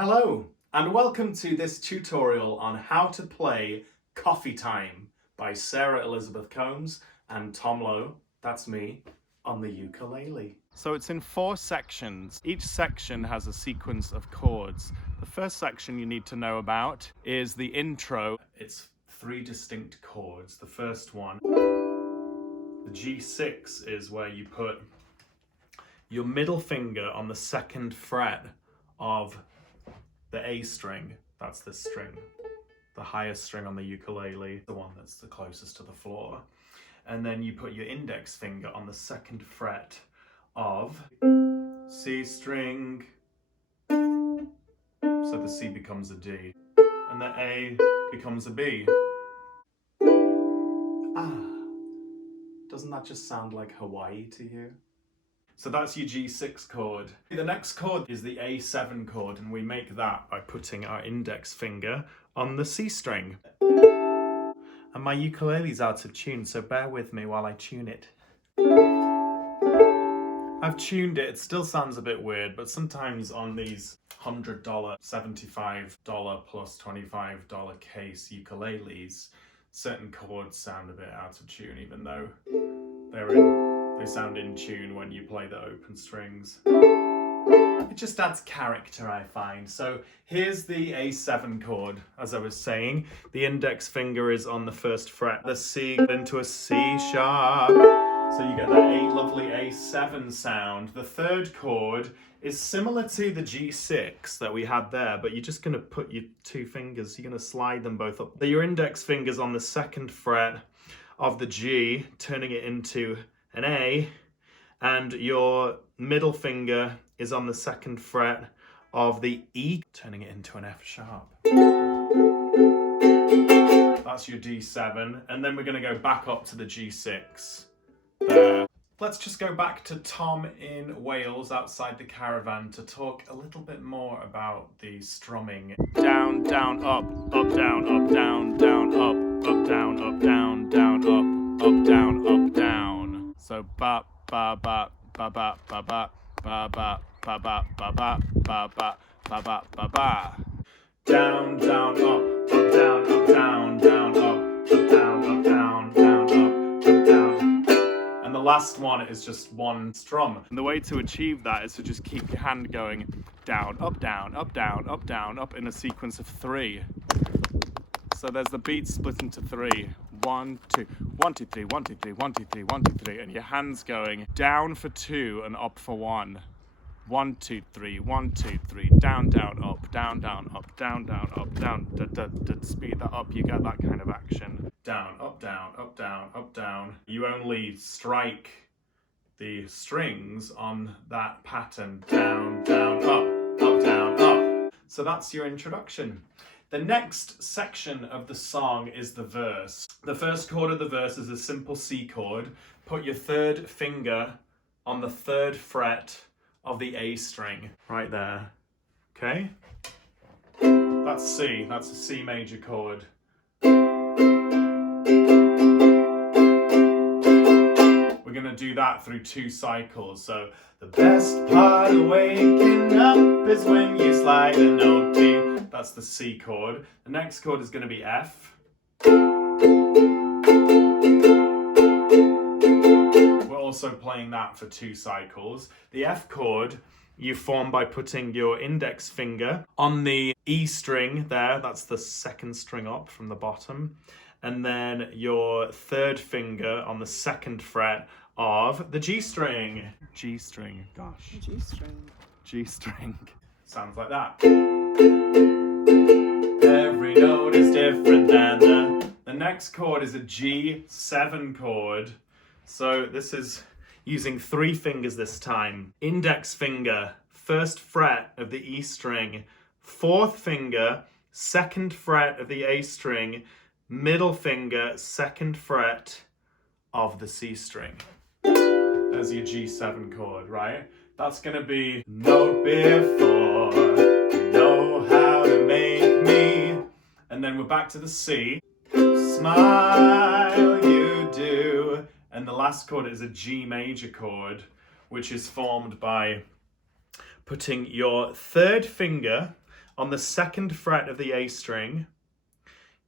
Hello, and welcome to this tutorial on how to play Coffee Time by Sarah Elizabeth Combs and Tom Lowe, that's me, on the ukulele. So it's in 4 sections. Each section has a sequence of chords. The first section you need to know about is the intro. It's 3 distinct chords. The first one, the G6, is where you put your middle finger on the 2nd fret of the A string. That's this string, the highest string on the ukulele, the one that's the closest to the floor. And then you put your index finger on the 2nd fret of C string, so the C becomes a D, and the A becomes a B. Doesn't that just sound like Hawaii to you? So that's your G6 chord. The next chord is the A7 chord, and we make that by putting our index finger on the C string. And my ukulele's out of tune, so bear with me while I tune it. I've tuned it. It still sounds a bit weird, but sometimes on these $100, $75 plus $25 case ukuleles, certain chords sound a bit out of tune, even though they sound in tune when you play the open strings. It just adds character, I find. So here's the A7 chord. As I was saying, the index finger is on the 1st fret, the C into a C sharp. So you get that lovely A7 sound. The 3rd chord is similar to the G6 that we had there, but you're just going to put your 2 fingers, you're going to slide them both up. Your index finger's on the 2nd fret of the G, turning it into an A, and your middle finger is on the 2nd fret of the E, turning it into an F sharp. That's your D7, and then we're going to go back up to the G6 there. Let's just go back to Tom in Wales outside the caravan to talk a little bit more about the strumming. Down, down, up, down, up, down, down, up, down, up, down, down, up, down, up, down. So ba ba ba ba ba ba ba ba ba ba ba ba ba ba ba ba ba ba ba. Down, down, up, down, down, down, up, down, down, down, up, down. And the last one is just one strum. And the way to achieve that is to just keep your hand going down, up, down, up, down, up, down, up in a sequence of 3. So there's the beat split into 3. 1, 2, 1, 2, 3, 1, 2, 3, 1, 2, 3, 1, 2, 3, and your hands going down for 2 and up for 1. 1, 2, 3, 1, 2, 3, down, down, up, down, down, up, down, down, up, down. Speed that up, you get that kind of action. Down, up, down, up, down, up, down. You only strike the strings on that pattern. Down, down, up, down, up. So that's your introduction. The next section of the song is the verse. The first chord of the verse is a simple C chord. Put your 3rd finger on the 3rd fret of the A string, right there. Okay? That's C. That's a C major chord. We're going to do that through 2 cycles. So the best part of waking up is when you slide a note B. That's the C chord. The next chord is going to be F. We're also playing that for 2 cycles. The F chord you form by putting your index finger on the E string there. That's the 2nd string up from the bottom. And then your 3rd finger on the 2nd fret of the G string. G string, gosh. G string. G string. Sounds like that. Every note is different than the next chord is a G7 chord. So this is using 3 fingers this time. Index finger, 1st fret of the E string, 4th finger, 2nd fret of the A string, middle finger, 2nd fret of the C string. There's your G7 chord, right? That's gonna be note before, you know how to make me. And then we're back to the C. Smile you do. And the last chord is a G major chord, which is formed by putting your 3rd finger on the second fret of the A string,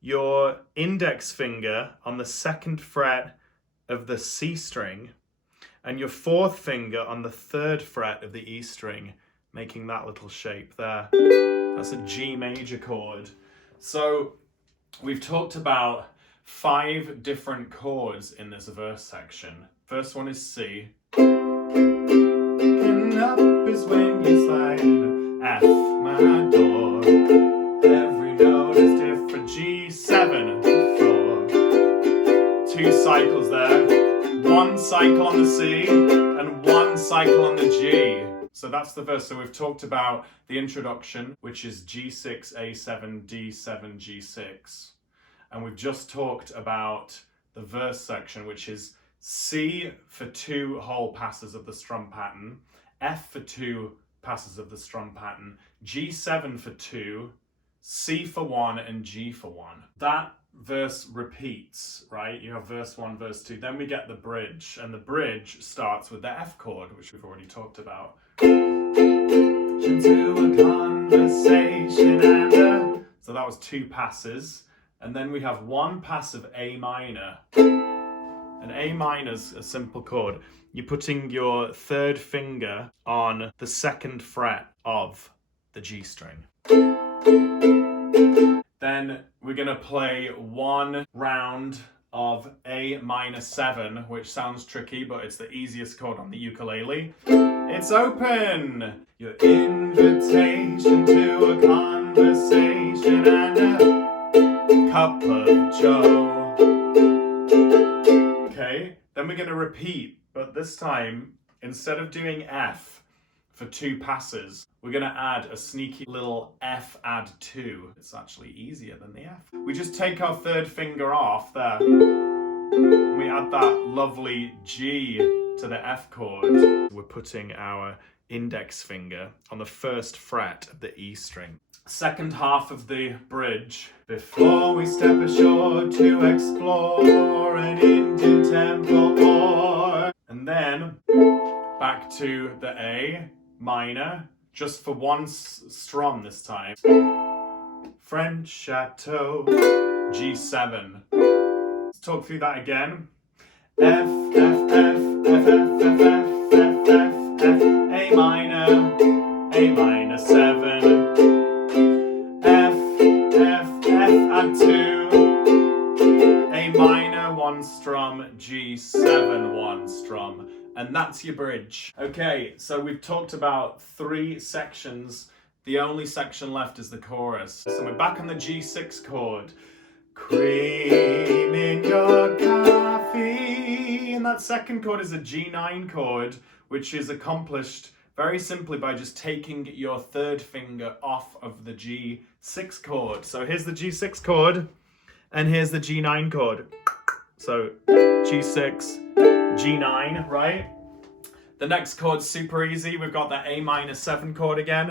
your index finger on the second fret of the C string, and your fourth finger on the third fret of the E string, making that little shape there. That's a G major chord. So we've talked about 5 different chords in this verse section. First one is C. And up is when you slide in F, my door. Every note is different. G7, 4. 2 cycles there. 1 cycle on the C and 1 cycle on the G. So that's the verse. So we've talked about the introduction, which is G6, A7, D7, G6. And we've just talked about the verse section, which is C for 2 whole passes of the strum pattern, F for 2 passes of the strum pattern, G7 for 2, C for 1, and G for 1. That verse repeats, right? You have verse 1, verse 2. Then we get the bridge, and the bridge starts with the F chord, which we've already talked about. Into a conversation and so that was 2 passes. And then we have 1 pass of A minor. And A minor is a simple chord. You're putting your 3rd finger on the 2nd fret of the G string. Then we're going to play 1 round of A minor 7, which sounds tricky, but it's the easiest chord on the ukulele. It's open! Your invitation to a conversation and a cup of joe. Okay, then we're going to repeat, but this time, instead of doing F for 2 passes, we're going to add a sneaky little F add 2. It's actually easier than the F. We just take our 3rd finger off there, and we add that lovely G to the F chord. We're putting our index finger on the 1st fret of the E string. Second half of the bridge. Before we step ashore to explore an Indian temple or... And then back to the A minor, just for 1 strum this time. French Chateau, G7. Let's talk through that again. F, F, F, F, F, F, F, F, F, F, A minor 7. Add 2, A minor 1 strum, G7 1 strum, and that's your bridge. Okay, so we've talked about 3 sections. The only section left is the chorus. So we're back on the G6 chord. Cream in your coffee. And that 2nd chord is a G9 chord, which is accomplished very simply by just taking your 3rd finger off of the G6 chord. So here's the G6 chord, and here's the G9 chord. So G6, G9, right? The next chord's super easy. We've got that A minor 7 chord again.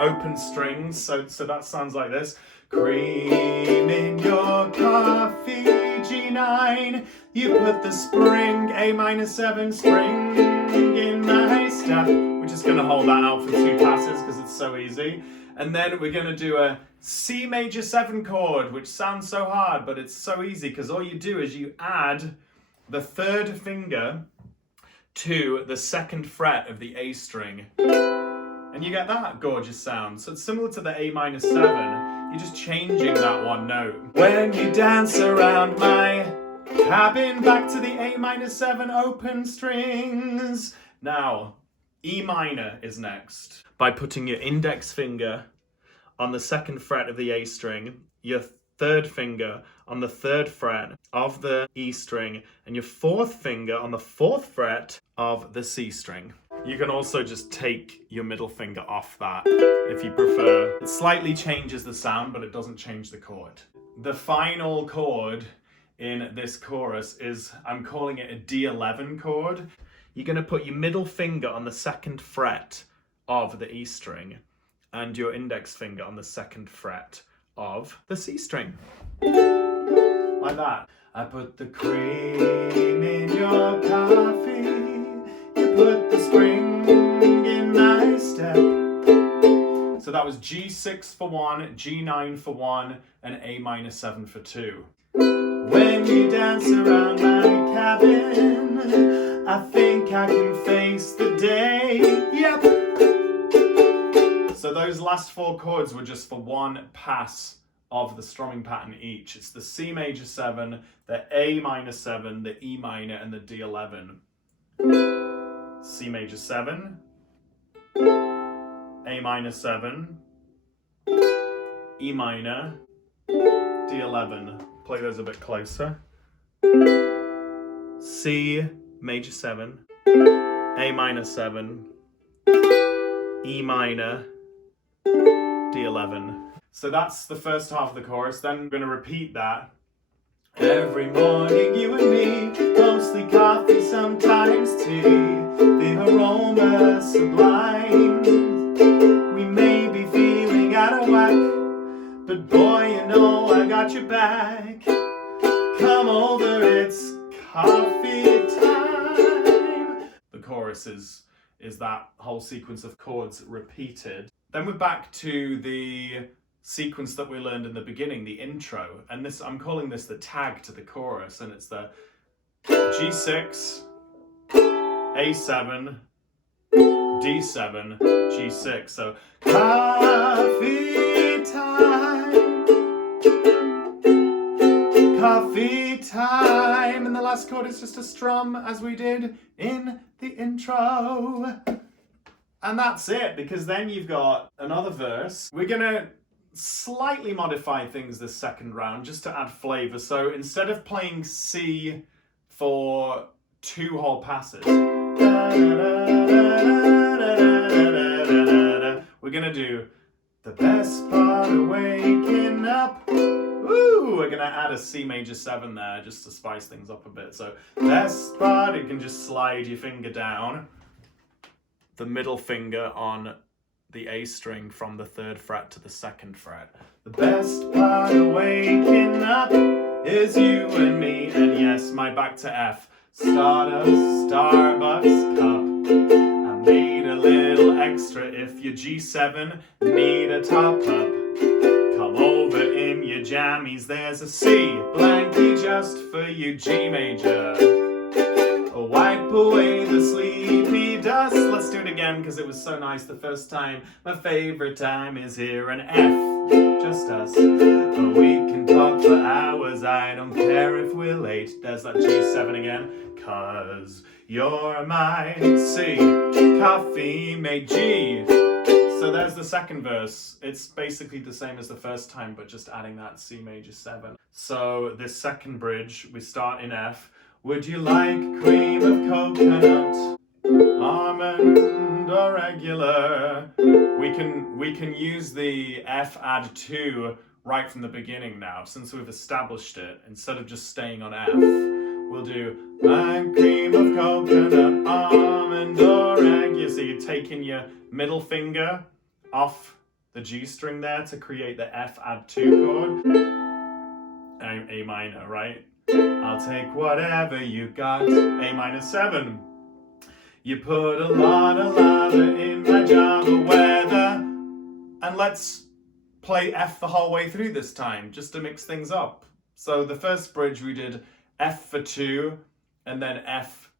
Open strings, so that sounds like this. Cream in your coffee, G9. You put the spring, A minor 7 spring in my step. We're just gonna hold that out for 2 passes because it's so easy. And then we're gonna do a C major 7 chord, which sounds so hard, but it's so easy because all you do is you add the 3rd finger to the 2nd fret of the A string. And you get that gorgeous sound. So it's similar to the A minor 7. You're just changing that 1 note. When you dance around my cabin, back to the A minor 7 open strings. Now, E minor is next. By putting your index finger on the 2nd fret of the A string, your 3rd finger on the 3rd fret of the E string, and your 4th finger on the 4th fret of the C string. You can also just take your middle finger off that if you prefer. It slightly changes the sound, but it doesn't change the chord. The final chord in this chorus is, I'm calling it a D11 chord. You're going to put your middle finger on the 2nd fret of the E string and your index finger on the 2nd fret of the C string. Like that. I put the cream in your coffee. You put the spring in my step. So that was G6 for 1, G9 for 1, and A minor 7 for 2. When you dance around my cabin, I think I can face the day. Yep. So those last 4 chords were just for one pass of the strumming pattern each. It's the C major 7, the A minor 7, the E minor, and the D11. C major 7, A minor 7, E minor, D11. Play those a bit closer. C major 7, A minor 7, E minor, D11. So that's the first half of the chorus. Then we're going to repeat that. Every morning you and me, mostly coffee, sometimes tea, the aroma sublime. We may be feeling out of whack, but boy, you know I got your back. Come over, it's coffee time. The chorus is that whole sequence of chords repeated. Then we're back to the sequence that we learned in the beginning, the intro. And this, I'm calling this the tag to the chorus, and it's the G6, A7, D7, G6. So coffee time, coffee time. And the last chord is just a strum as we did in the intro. And that's it, because then you've got another verse. We're gonna slightly modify things this second round just to add flavor. So instead of playing C for 2 whole passes, we're gonna do the best part of waking up. Ooh, we're gonna add a C major 7 there just to spice things up a bit. So best part, you can just slide your finger down, the middle finger on the A string from the 3rd fret to the 2nd fret. The best part of waking up is you and me, and yes, my back to F. Stardust, Starbucks cup. I made a little extra if your G7 need a top up. Come over in your jammies, there's a C blankie just for you, G major. Wipe away the sleepy dust. Let's do it again because it was so nice the first time. My favorite time is here, and F, just us. We can talk for hours, I don't care if we're late. There's that G7 again. Cause you're my C, coffee made G. So there's the second verse. It's basically the same as the first time, but just adding that C major 7. So this second bridge, we start in F. Would you like cream of coconut, almond or regular? We can use the F add 2 right from the beginning now, since we've established it. Instead of just staying on F, we'll do like cream of coconut, almond or regular. So you're taking your middle finger off the G string there to create the F add 2 chord. A minor, right? I'll take whatever you got. A minor 7. You put a lot of lava in my Java weather. And let's play F the whole way through this time, just to mix things up. So the first bridge we did F for 2, and then F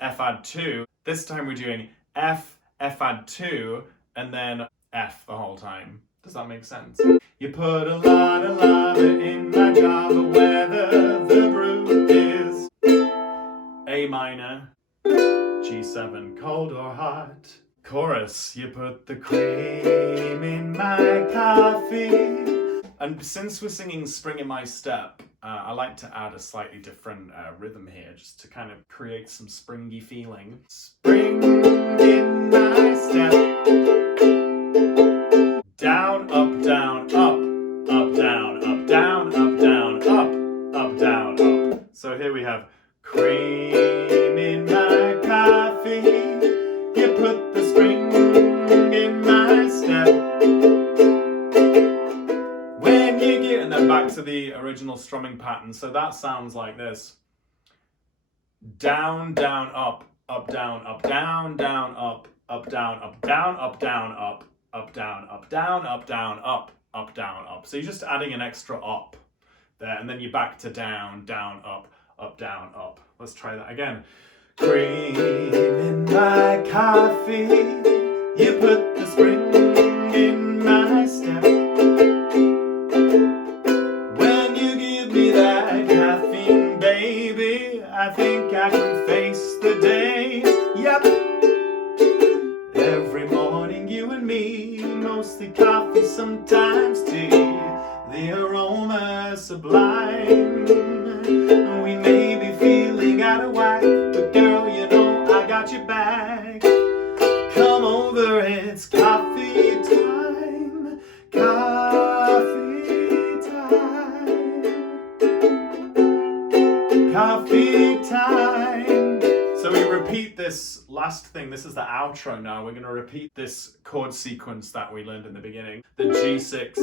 add 2. This time we're doing F add 2, and then F the whole time. Does that make sense? You put a lot of lava in my Java weather. The brew is A minor, G7, cold or hot. Chorus, you put the cream in my coffee. And since we're singing Spring in My Step, I like to add a slightly different rhythm here, just to kind of create some springy feeling. Spring in my step. Down, up, down, up, up, down, up, down, up, down, up, up, down, up. So here we have cream in my coffee. You put the spring in my step. When you get, and then back to the original strumming pattern. So that sounds like this. Down, down, up, down, up, down, down, up, down, up, down, up, down, up. up, down, up, down, up, down, up, up, down, up. So you're just adding an extra up there, and then you're back to down, down, up, down, up. Let's try that again. Cream in my coffee, you put the spring in my step. When you give me that caffeine, baby, I think I can face the day. Yep. Every morning you and me, mostly coffee, sometimes tea. The aroma sublime. We may be feeling out of whack, but girl, you know I got your back. Come over, it's coffee time. Coffee time. Coffee time. So we repeat this last thing. This is the outro now. We're going to repeat this chord sequence that we learned in the beginning. The G6,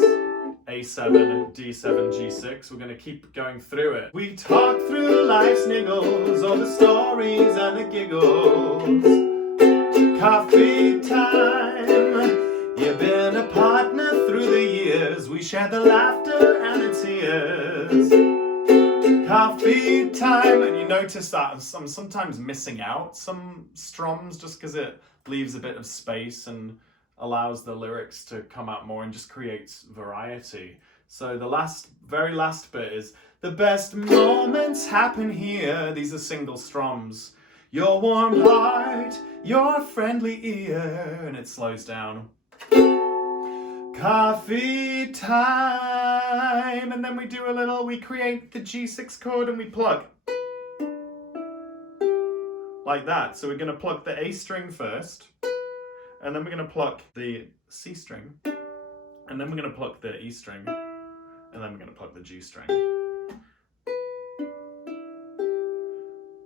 A7, D7, G6. We're going to keep going through it. We talk through life's niggles, all the stories and the giggles. Coffee time. You've been a partner through the years. We share the laughter and the tears. Coffee time. And you notice that I'm sometimes missing out some stroms just because it leaves a bit of space and allows the lyrics to come out more and just creates variety. So the very last bit is, the best moments happen here. These are single stroms. Your warm heart, your friendly ear, and it slows down. Coffee time, and then we create the G6 chord and we plug. Like that. So we're going to plug the A string first, and then we're going to pluck the C string, and then we're going to pluck the E string, and then we're going to pluck the G string.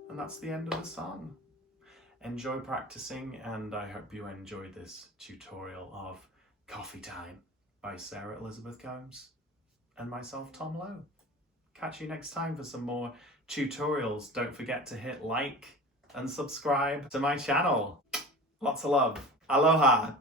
And that's the end of the song. Enjoy practicing, and I hope you enjoyed this tutorial of Coffee Time by Sarah Elizabeth Combs and myself, Tom Lowe. Catch you next time for some more tutorials. Don't forget to hit like and subscribe to my channel. Lots of love. Aloha.